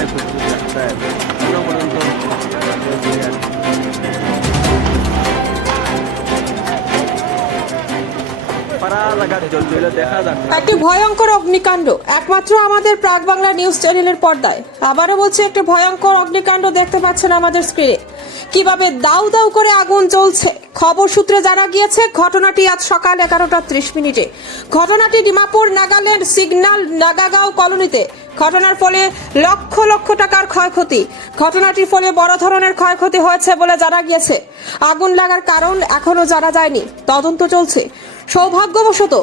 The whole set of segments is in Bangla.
धुआं कुछ लगता है এখনো পর্যন্ত পারা লাগা জ্বলছিল দেখা যাচ্ছে। একটি ভয়ঙ্কর অগ্নিকাণ্ড একমাত্র আমাদের প্রাগ বাংলা নিউজ চ্যানেলের পর্দায়। আবারও বলছি, একটি ভয়ঙ্কর অগ্নিকাণ্ড দেখতে পাচ্ছেন আমাদের স্ক্রিনে। কিভাবে দাউ দাউ করে আগুন জ্বলছে। খবর সূত্রে জানা গিয়েছে ঘটনাটি আজ সকাল 11:30 ঘটনাটি ডিমাপুর নাগাল্যান্ড সিগন্যাল নাগাগাঁও কলোনিতে। ঘটনার ফলে লক্ষ লক্ষ টাকার ক্ষয়ক্ষতি। ঘটনাটির ফলে বড় ধরনের ক্ষয়ক্ষতি হয়েছে বলে জানা গিয়েছে। আগুন লাগার কারণ এখনো জানা যায়নি, তদন্ত চলছে। সৌভাগ্যবশত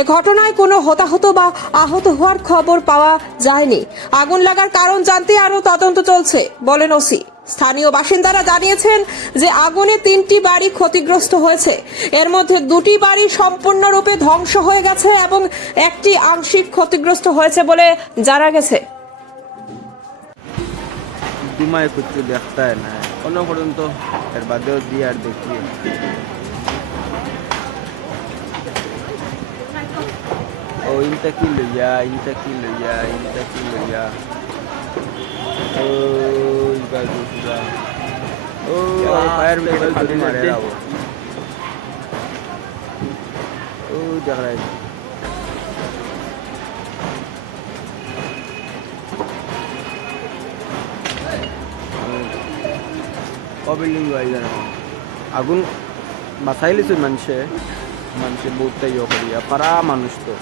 এ ঘটনায় কোনো হতাহত বা আহত হওয়ার খবর পাওয়া যায়নি। আগুন লাগার কারণ জানতে আরও তদন্ত চলছে বলেন ওসি। স্থানীয় বাসিন্দারা জানিয়েছেন যে আগুনে 3টি বাড়ি ক্ষতিগ্রস্ত হয়েছে। এর মধ্যে 2টি বাড়ি সম্পূর্ণরূপে ধ্বংস হয়ে গেছে এবং একটি আংশিক ক্ষতিগ্রস্ত হয়েছে বলে জানা গেছে। धुआं कुछ देखता है ना এখনো পর্যন্ত এর বাদেও দিয়ে আর দেখি ও ইনটা কি লইয়া ও গাজু পুরা ও ফায়ার ব্রিগেড খালি মারে রাও ও দেখ রাই বিল্ডিং আগুন বাঁচাইলিছে মানুষে বহুতটাই ইয়ে করিয়া পারা মানুষ তো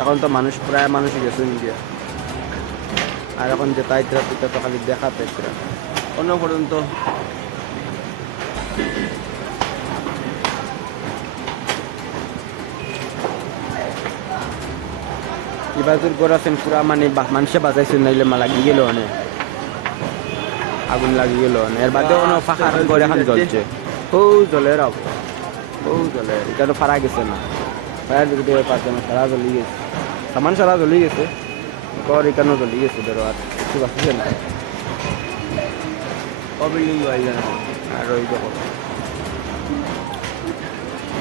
এখন তো মানুষ প্রায় মানুষই গেছে ইন্ডিয়া আর এখন যে তাইতরা পিতা তো খালি দেখা তাইতরা অন্য পর্যন্ত ইবাজুর করেছেন পুরা মানে মানুষে বাঁচাইছেন নাইলে লাগি গেল অনেক আগুন লাগিয়ে গেল এর বাদে কোনো ফাঁকা করে এখন জ্বলছে ও জলের ও জলের এটা তো ফারা গেছে না ফায়ার ব্রিগেডে পাচ্ছে না সারা জ্বলি গেছে সামান সারা জ্বলি গেছে ঘর এখানেও জ্বলি গেছে ধরো আর কিছু বাঁচছে না বিল্ডিং আর ওই দেখো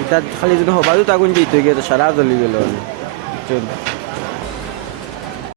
এটা খালি যদি হবাজও তো আগুন যেতে গিয়ে তো সারা জ্বলি গেল